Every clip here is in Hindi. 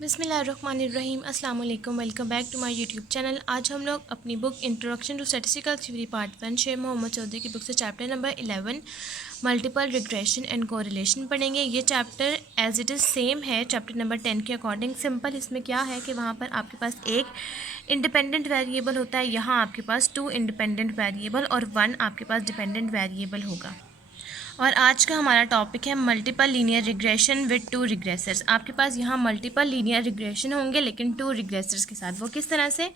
बिस्मिल्लाहिर्रहमानिर्रहीम अस्सलाम वालेकुम। Welcome back to my YouTube channel. आज हम लोग अपनी book introduction to statistical theory part 1 Sheikh Mohammad Chaudhary की बुक से chapter number 11 multiple regression and correlation पढ़ेंगे। ये chapter as it is same है चैप्टर नंबर 10 के अकॉर्डिंग। सिंपल इसमें क्या है कि वहाँ पर आपके पास एक इंडिपेंडेंट वेरिएबल होता है, यहाँ आपके पास 2 इंडिपेंडेंट वेरिएबल और 1 आपके पास डिपेंडेंट वेरिएबल होगा। और आज का हमारा टॉपिक है multiple linear regression with 2 regressors. आपके पास यहाँ मल्टीपल लीनियर रिग्रेशन होंगे लेकिन 2 रिग्रेसर्स के साथ। वो किस तरह से?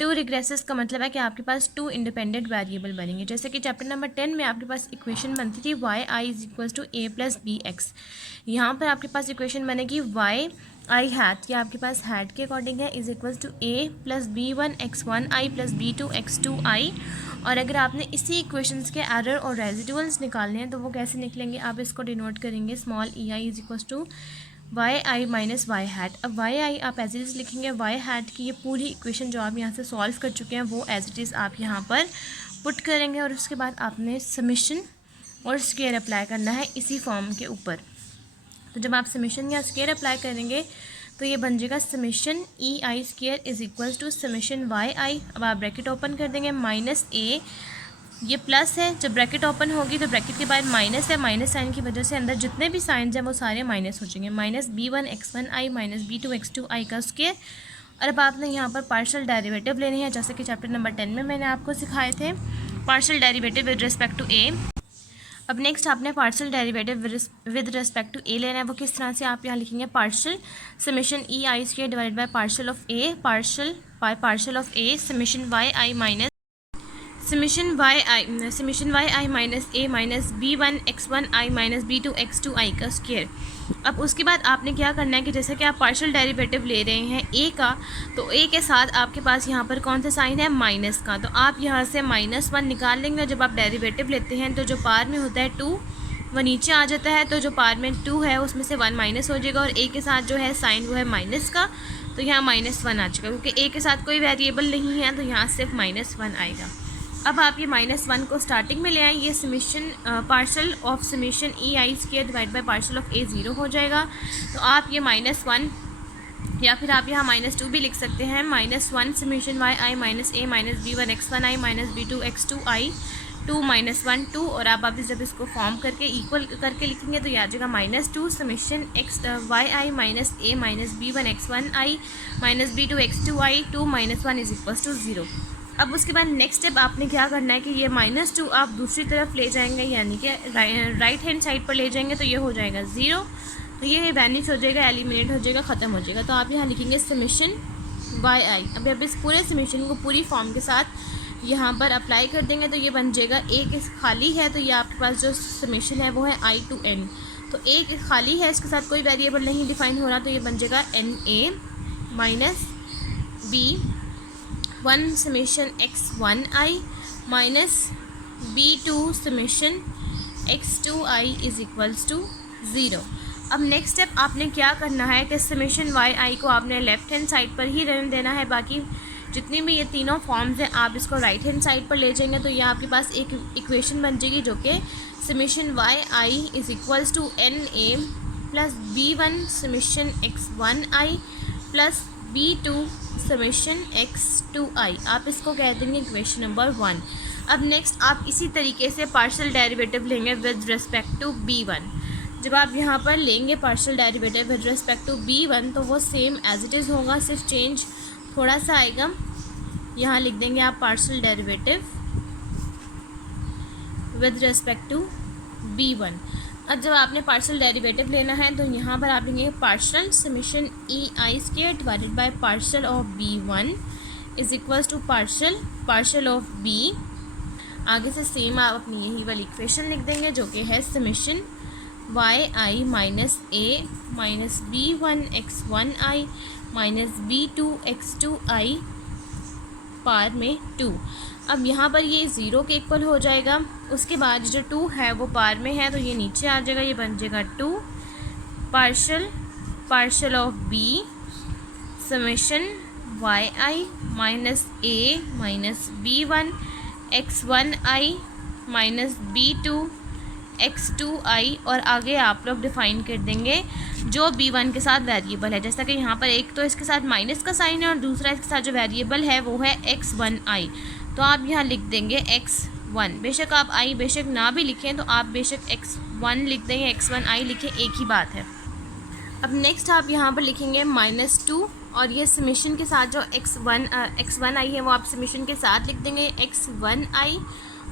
2 रिग्रेसर्स का मतलब है कि आपके पास 2 इंडिपेंडेंट वेरिएबल बनेंगे। जैसे कि चैप्टर नंबर 10 में आपके पास इक्वेशन बनती थी Y I is equal to A plus B X. यहाँ पर आपके पास इक्वेशन बनेगी वाई आई हैट, ये आपके पास हैट के अकॉर्डिंग है, is equal to A plus B one x one I plus B two x two I. और अगर आपने इसी इक्वेशंस के एरर और रेजिडुअल्स निकालने हैं तो वो कैसे निकलेंगे? आप इसको डिनोट करेंगे small e i is equal to y I minus y hat. अब वाई आई आप एज इट इज़ लिखेंगे, वाई हैट की ये पूरी इक्वेशन जो आप यहाँ से सॉल्व कर चुके हैं वो एज इट इज़ आप यहाँ पर पुट करेंगे और उसके बाद आपने समेशन और स्क्वायर अप्लाई करना है इसी फॉर्म के ऊपर। तो जब आप समेशन या स्क्वायर अप्लाई करेंगे तो ये बन जाएगा summation E I square is equal to summation Y I. अब आप ब्रैकेट ओपन कर देंगे, माइनस ए, ये प्लस है, जब ब्रैकेट ओपन होगी तो ब्रैकेट के बाद माइनस है, माइनस साइन की वजह से अंदर जितने भी साइंस हैं वो सारे माइनस हो जाएंगे। Minus B one x one I minus B two x two I का स्क्वायर। और अब आपने यहाँ पर पार्शियल डेरिवेटिव लेने हैं, जैसे कि चैप्टर नंबर 10 में मैंने आपको सिखाए थे partial derivative with respect to A. अब नेक्स्ट आपने partial derivative with respect to A लेना है। वो किस तरह से? आप यहाँ लिखेंगे partial summation E I square divided by partial of A, partial by partial of A summation Y I minus summation Y I minus A minus B one x one I minus B two x two I का स्क्वायर। अब उसके बाद आपने क्या करना है कि जैसे कि आप पार्शियल डेरिवेटिव ले रहे हैं ए का, तो ए के साथ आपके पास यहाँ पर कौन सा साइन है? माइनस का। तो आप यहाँ से -1 निकाल लेंगे। जब आप डेरिवेटिव लेते हैं तो जो पार में होता है 2 वो नीचे आ जाता है, तो जो पार में 2 है उसमें से 1 माइनस हो जाएगा और ए के साथ जो है साइन वो है माइनस का, तो यहाँ -1 आ जाएगा क्योंकि ए के साथ कोई वेरिएबल नहीं है तो यहाँ सिर्फ -1 आएगा। अब आप ये -1 को स्टार्टिंग में ले आए, ये summation partial of summation E I square divide by partial of A 0 हो जाएगा। तो आप ये -1 या फिर आप यहाँ -2 भी लिख सकते हैं। -1 summation Y I minus A minus B one x one I minus B two x two i 2 -1 2। और आप जब इसको फॉर्म करके इक्वल करके लिखेंगे तो ये आ जाएगा -2 summation x y I minus A minus B one x one I minus B two x two i 2 -1 is equal to 0। अब उसके बाद नेक्स्ट स्टेप आपने क्या करना है कि ये -2 आप दूसरी तरफ ले जाएंगे, यानी कि राइट हैंड साइड पर ले जाएंगे तो ये हो जाएगा 0। तो ये वैनिश हो जाएगा, एलिमिनेट हो जाएगा, ख़त्म हो जाएगा। तो आप यहाँ लिखेंगे समेशन वाई आई। अभी अब इस पूरे समेशन को पूरी फॉर्म के साथ यहाँ पर अप्लाई कर देंगे तो ये बन जाएगा एक खाली है, तो ये आपके पास जो समेशन है वो है आई टू एन। तो एक खाली है, इसके साथ कोई वेरिएबल नहीं डिफाइन हो रहा, तो ये बन जाएगा n a minus b 1 summation x one I minus B two summation x two i is equals to 0। अब नेक्स्ट स्टेप आपने क्या करना है कि समेशन वाई आई को आपने लेफ्ट हैंड साइड पर ही रहने देना है, बाकी जितनी भी ये तीनों फॉर्म्स हैं आप इसको राइट हैंड साइड पर ले जाएंगे तो ये आपके पास एक इक्वेशन बन जाएगी जो कि summation Y I is equals to N A plus B one summation x one I plus B two summation x two I. आप इसको कह देंगे इक्वेशन नंबर 1। अब नेक्स्ट आप इसी तरीके से पार्शियल डेरिवेटिव लेंगे with respect to b one. जब आप यहाँ पर लेंगे partial derivative with respect to b one तो वो सेम एज इट इज़ होगा, सिर्फ चेंज थोड़ा सा आएगा। यहाँ लिख देंगे आप partial derivative with respect to b one. अब जब आपने पार्शियल डेरिवेटिव लेना है तो यहाँ पर आप लेंगे partial summation E I square divided by partial of b one is equals to partial of b. आगे से सेम आप अपनी यही वाली इक्वेशन लिख देंगे जो कि है summation Y I minus A minus B one x one I minus B two x two I पार में 2। अब यहाँ पर ये 0 के इक्वल हो जाएगा। उसके बाद जो 2 है वो पार में है तो ये नीचे आ जाएगा, ये बन जाएगा 2 partial of b summation Y I minus A minus B one x one I minus B two x2i और आगे आप लोग डिफ़ाइन कर देंगे जो b1 के साथ वेरिएबल है। जैसा कि यहाँ पर एक तो इसके साथ माइनस का साइन है और दूसरा इसके साथ जो वेरिएबल है वो है x1i। तो आप यहाँ लिख देंगे x1, बेशक आप i बेशक ना भी लिखें तो आप बेशक x1 लिख दें या x1i लिखें, एक ही बात है। अब नेक्स्ट आप यहाँ पर लिखेंगे -2 और ये समेशन के साथ जो x1i है वो आप समेशन के साथ लिख देंगे x1i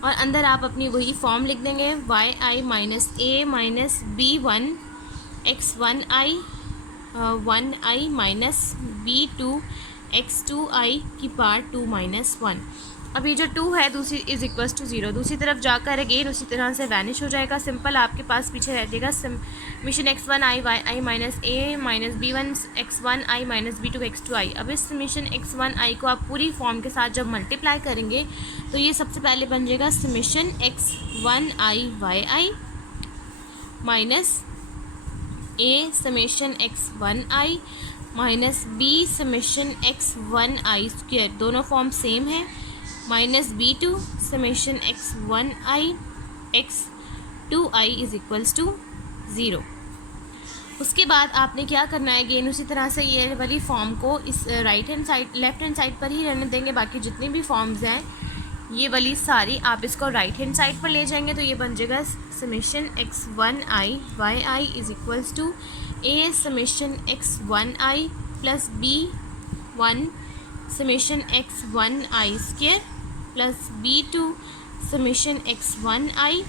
और अंदर आप अपनी वही फॉर्म लिख देंगे yi minus a minus b1 x1i 1i minus b2 x2i की पावर 2 माइनस 1। अब ये जो 2 है दूसरी इज इक्वल्स टू 0, दूसरी तरफ जाकर अगेन उसी तरह से वैनिश हो जाएगा। सिंपल आपके पास पीछे रह जाएगा summation x1i yi minus a minus b1 x1i minus b2 x2i। अब इस समेशन x1i को आप पूरी फॉर्म के साथ जब मल्टीप्लाई करेंगे तो ये सबसे पहले बन जाएगा summation x1i yi minus a summation x1i minus b summation x1i square, दोनों फॉर्म सेम है, minus b2 summation x1i x2i is equals to 0। उसके बाद आपने क्या करना है, अगेन उसी तरह से ये वाली फॉर्म को इस right hand side left hand side पर ही रहने देंगे। बाकी जितनी भी फॉर्म्स हैं ये वाली सारी आप इसको राइट हैंड साइड पर ले जाएंगे तो ये बन जाएगा summation x1i yi is equals to a summation x1i plus b1 summation x1i square plus b2 summation x1i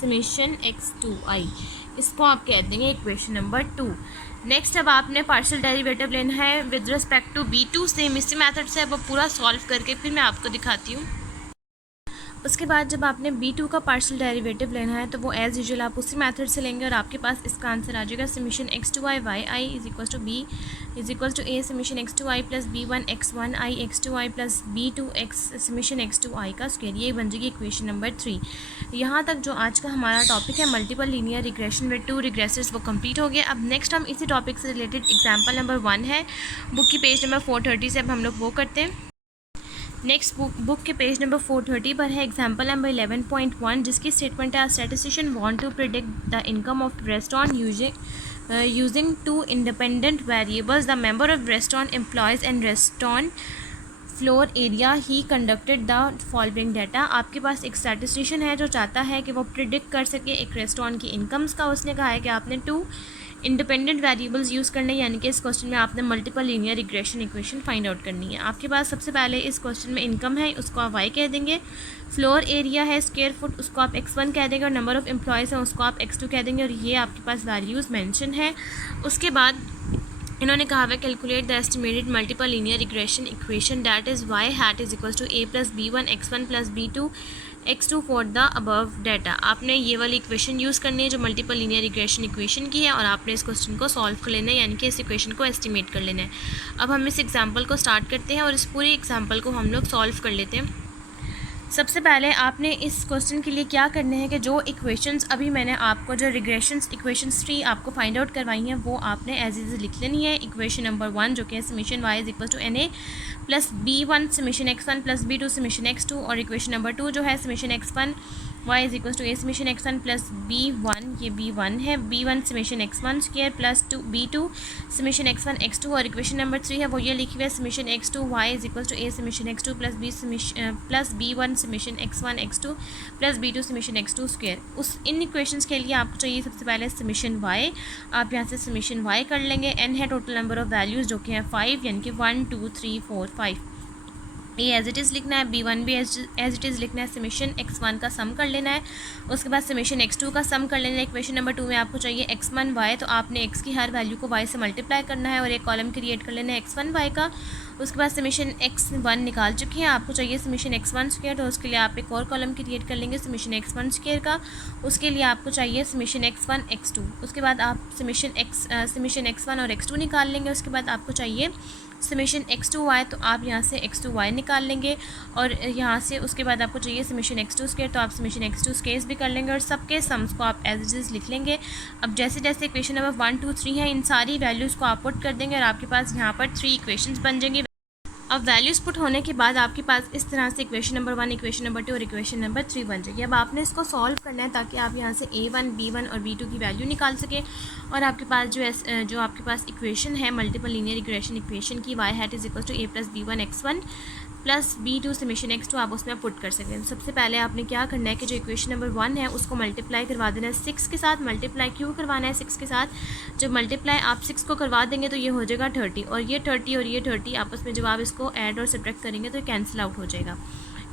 summation x2i। इसको आप कह देंगे इक्वेशन नंबर 2। नेक्स्ट अब आपने पार्शियल डेरिवेटिव लेना है with respect to b2। Same इसी मेथड से अब पूरा सॉल्व करके फिर मैं आपको दिखाती हूँ। उसके बाद जब आपने b2 का पार्शियल डेरिवेटिव लेना है तो वो एज़ यूजुअल आप उसी मेथड से लेंगे और आपके पास इसका आंसर आ जाएगा summation x2i yi is equal to b is equal to a summation x2i plus b1 x1i x2i plus b2 x summation x2i का स्क्वायर। ये बन जाएगी इक्वेशन नंबर 3। यहाँ तक जो आज का हमारा टॉपिक है multiple linear regression with 2 regressors वो कंप्लीट हो गया। अब नेक्स्ट हम इसी टॉपिक से रिलेटेड एग्जाम्पल नंबर 1 है बुक की पेज नंबर 430 से अब हम लोग वो करते हैं। नेक्स्ट बुक के पेज नंबर 430 पर है एग्जाम्पल नंबर 11.1 जिसकी स्टेटमेंट है statistician want to predict the income of restaurant using 2 independent variables the member of restaurant employees and restaurant floor area he conducted the following data. आपके पास एक स्टैटिस्टिशियन है जो चाहता है कि वो प्रिडिक्ट कर सके एक रेस्टोरेंट की इनकम्स का। उसने कहा है कि आपने 2 इंडिपेंडेंट वेरिएबल्स यूज़ करने, यानी कि इस क्वेश्चन में आपने multiple linear regression equation find out करनी है। आपके पास सबसे पहले इस क्वेश्चन में इनकम है, उसको आप y कह देंगे, फ्लोर एरिया है स्क्वायर फुट, उसको आप x1 कह देंगे और नंबर ऑफ़ एम्प्लॉयज़ हैं उसको आप x2 कह देंगे और ये आपके पास वैल्यूज़ मेंशन है। उसके बाद इन्होंने कहा है calculate the estimated multiple linear regression equation that is y hat is equals to a plus b1 x1 plus b2 x2 for the above data. आपने ये वाली इक्वेशन यूज़ करनी है जो मल्टीपल लीनियर रिग्रेशन इक्वेशन की है और आपने इस क्वेश्चन को सॉल्व कर लेना है, यानी कि इस इक्वेशन को एस्टिमेट कर लेना है। अब हम इस एग्जांपल को स्टार्ट करते हैं और इस पूरी एग्जांपल को हम लोग सॉल्व कर लेते हैं। सबसे पहले आपने इस क्वेश्चन के लिए क्या करना है कि जो इक्वेशंस अभी मैंने आपको जो रिग्रेशंस इक्वेशंस 3 आपको फाइंड आउट करवाई हैं वो आपने एज इज लिख लेनी है। इक्वेशन नंबर 1 जो कि summation y is equal to na plus b1 summation x1 plus b2 summation x2 और इक्वेशन नंबर 2 जो है summation x1 y is equal to a summation x1 plus b1, ये b1 है, b1 summation x1 square plus b2 summation x1 x2 और इक्वेशन नंबर 3 है वो ये लिखी हुई है summation x2 y is equal to a summation x2 plus b1 summation x1 x2 plus b2 summation x2 square. उस इन इक्वेशंस के लिए आपको चाहिए सबसे पहले समेशन y। आप यहाँ से समेशन y कर लेंगे। n है टोटल नंबर ऑफ़ वैल्यूज़ जो कि हैं 5, यानी कि 1 2 3 4 5। ये एज इट इज़ लिखना है, b1 भी एज इट इज़ लिखना है, समेशन x1 का सम कर लेना है, उसके बाद समेशन x2 का सम कर लेना है। इक्वेशन नंबर 2 में आपको चाहिए x1 y, तो आपने x की हर वैल्यू को y से मल्टीप्लाई करना है और एक कॉलम क्रिएट कर लेना है x1 y का। उसके बाद समेशन x1 निकाल चुके हैं, आपको चाहिए समेशन x1 स्क्वायर, तो उसके लिए आप एक और कॉलम क्रिएट कर लेंगे समेशन x1 स्क्वायर का। उसके लिए आपको चाहिए समेशन x1 x2। उसके बाद आप समेशन x1 और x2 निकाल लेंगे। उसके बाद आपको चाहिए समेशन x2y, तो आप यहाँ से x2y निकाल लेंगे और यहाँ से उसके बाद आपको चाहिए समेशन x2 स्क्वायर, तो आप समेशन x2 स्क्वायर भी कर लेंगे और सबके सम्स को आप एज इट इज़ लिख लेंगे। अब जैसे जैसे इक्वेशन नंबर 1 2 3 है इन सारी वैल्यूज़ को आप पुट कर देंगे और आपके पास यहाँ पर 3 इक्वेशंस बन जाएंगी। अब वैल्यूज़ पुट होने के बाद आपके पास इस तरह से इक्वेशन नंबर 1, इक्वेशन नंबर 2 और इक्वेशन नंबर 3 बन जाएगी। अब आपने इसको सॉल्व करना है ताकि आप यहाँ से A1, B1 और B2 की वैल्यू निकाल सकें और आपके पास जो आपके पास इक्वेशन है मल्टीपल लीनियर रिग्रेशन इक्वेशन की y hat is equal to a plus b1 x1 plus b2 summation x2 आप उसमें पुट कर सकते हैं। सबसे पहले आपने क्या करना है कि जो इक्वेशन नंबर 1 है उसको मल्टीप्लाई करवा देना है 6 के साथ। मल्टीप्लाई क्यों करवाना है 6 के साथ? जब मल्टीप्लाई आप 6 को करवा देंगे तो ये हो जाएगा 30 और ये 30 और ये 30 आपस में जब आप इसको ऐड और सब्ट्रैक्ट करेंगे तो कैंसिल आउट हो जाएगा।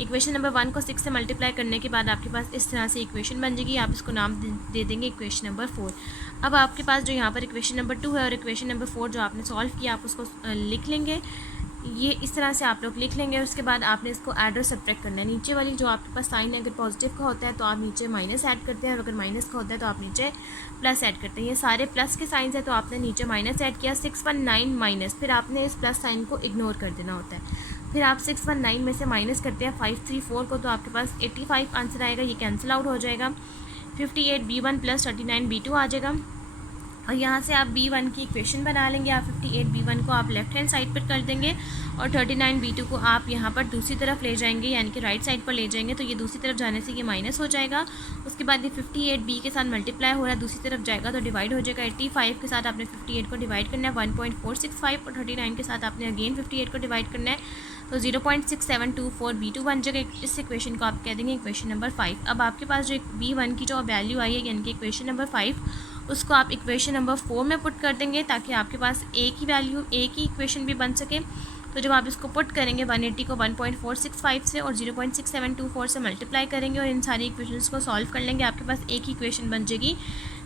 इक्वेशन नंबर 1 को 6 से मल्टीप्लाई करने के बाद आपके पास इस तरह से इक्वेशन बन जाएगी। आप इसको नाम दे देंगे इक्वेशन नंबर 4। अब आपके पास जो यहाँ पर इक्वेशन नंबर 2 है और इक्वेशन नंबर 4 जो आपने सॉल्व किया आप उसको लिख लेंगे। ये इस तरह से आप लोग लिख लेंगे। उसके बाद आपने इसको ऐड और सब्ट्रैक्ट करना है। नीचे वाली जो आपके पास साइन है अगर पॉजिटिव का होता है तो आप नीचे माइनस ऐड करते हैं और अगर माइनस का होता है तो आप नीचे प्लस ऐड करते हैं। ये सारे प्लस के साइंस है तो आपने नीचे माइनस ऐड किया 619 माइनस, फिर आपने इस प्लस साइन को इग्नोर कर देना होता है। फिर आप 619 में से माइनस करते हैं 534 को तो आपके पास 85 आंसर आएगा। ये कैंसिल आउट हो जाएगा। 58 B1 प्लस 39 B2 आ जाएगा और यहाँ से आप B1 की इक्वेशन बना लेंगे। आप 58 B1 को आप लेफ्ट हैंड साइड पर कर देंगे और 39 B2 को आप यहाँ पर दूसरी तरफ ले जाएंगे यानी कि राइट साइड पर ले जाएंगे तो ये दूसरी तरफ जाने से ये माइनस हो जाएगा। उसके बाद ये 58 B के साथ मल्टीप्लाई हो रहा है दूसरी तरफ जाएगा तो डिवाइड हो जाएगा। 85 के साथ आपने 58 को डिवाइड करना है 1.465 और 39 के साथ आपने अगेन 58 को डिवाइड करना है तो 0.6724 B2 बन जाएगा। इस इक्वेशन को आप कह देंगे इक्वेशन नंबर 5। अब आपके पास जो B1 की जो वैल्यू आई है यानी कि इक्वेशन नंबर 5 उसको आप इक्वेशन नंबर 4 में पुट कर देंगे ताकि आपके पास ए की वैल्यू ए की इक्वेशन भी बन सके। तो जब आप इसको पुट करेंगे 180 को 1.465 से और 0.6724 से मल्टीप्लाई करेंगे और इन सारी इक्वेशंस को सॉल्व कर लेंगे आपके पास एक ही इक्वेशन बन जाएगी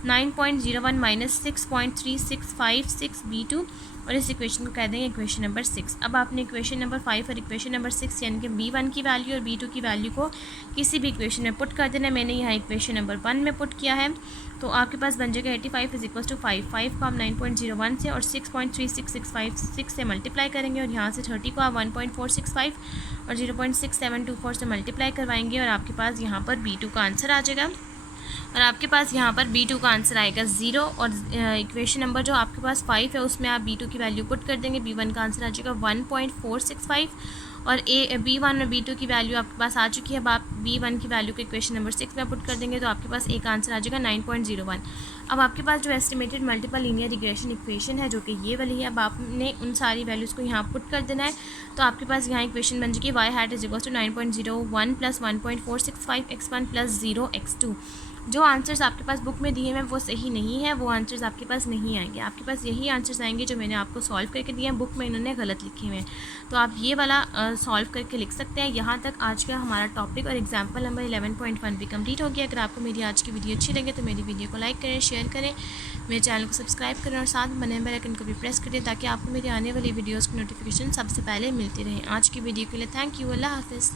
9.01 माइनस 6.3656 B2 और इस इक्वेशन को कह देंगे इक्वेशन नंबर 6। अब आपने इक्वेशन नंबर 5 और इक्वेशन नंबर 6 यानी कि B1 की वैल्यू और B2 की वैल्यू को किसी भी इक्वेशन में पुट कर देना है। मैंने यहाँ इक्वेशन नंबर 1 में पुट किया है तो आपके पास बन जाएगा 85 इज इक्वल टू 5 को आप 9.01 से और 6.36656 से मल्टीप्लाई करेंगे और यहाँ से 30 को आप 1.465 और 0.6724 से मल्टीप्लाई करवाएंगे और आपके पास यहाँ पर B2 का आंसर आ जाएगा और आपके पास यहाँ पर B2 का आंसर आएगा 0 और इक्वेशन नंबर जो आपके पास 5 है उसमें आप B2 की वैल्यू पुट कर देंगे। B1 का आंसर आ जाएगा 1.465 और B1 और B2 की वैल्यू आपके पास आ चुकी है। अब आप B1 की वैल्यू को इक्वेशन नंबर 6 में पुट कर देंगे तो आपके पास एक आंसर आ जाएगा 9.01। अब आपके पास जो estimated multiple linear regression equation है जो कि ये वाली है, अब आपने उन सारी वैल्यूज़ को यहाँ पुट कर देना है तो आपके पास यहाँ इक्वेशन बन जाएगी y hat is equal to 9.01 plus 1.465 x1 plus 0 x2। जो आंसर्स आपके पास बुक में दिए हैं वो सही नहीं है, वो आंसर्स आपके पास नहीं आएंगे। आपके पास यही आंसर्स आएंगे जो मैंने आपको सॉल्व करके दिए हैं, बुक में इन्होंने गलत लिखे हुए हैं। तो आप ये वाला सॉल्व करके लिख सकते हैं। यहाँ तक आज का हमारा टॉपिक और एग्जाम्पल नंबर 11.1 भी कंप्लीट हो गया। अगर आपको मेरी आज की वीडियो अच्छी लगे तो मेरी वीडियो को लाइक करें, शेयर करें, मेरे चैनल को सब्सक्राइब करें और साथ में बने बेल आइकन को भी प्रेस करें ताकि आपको मेरी आने वाली वीडियोज़ की नोटिफिकेशन सबसे पहले मिलती रहे। आज की वीडियो के लिए थैंक यू। अल्लाह हाफिज़।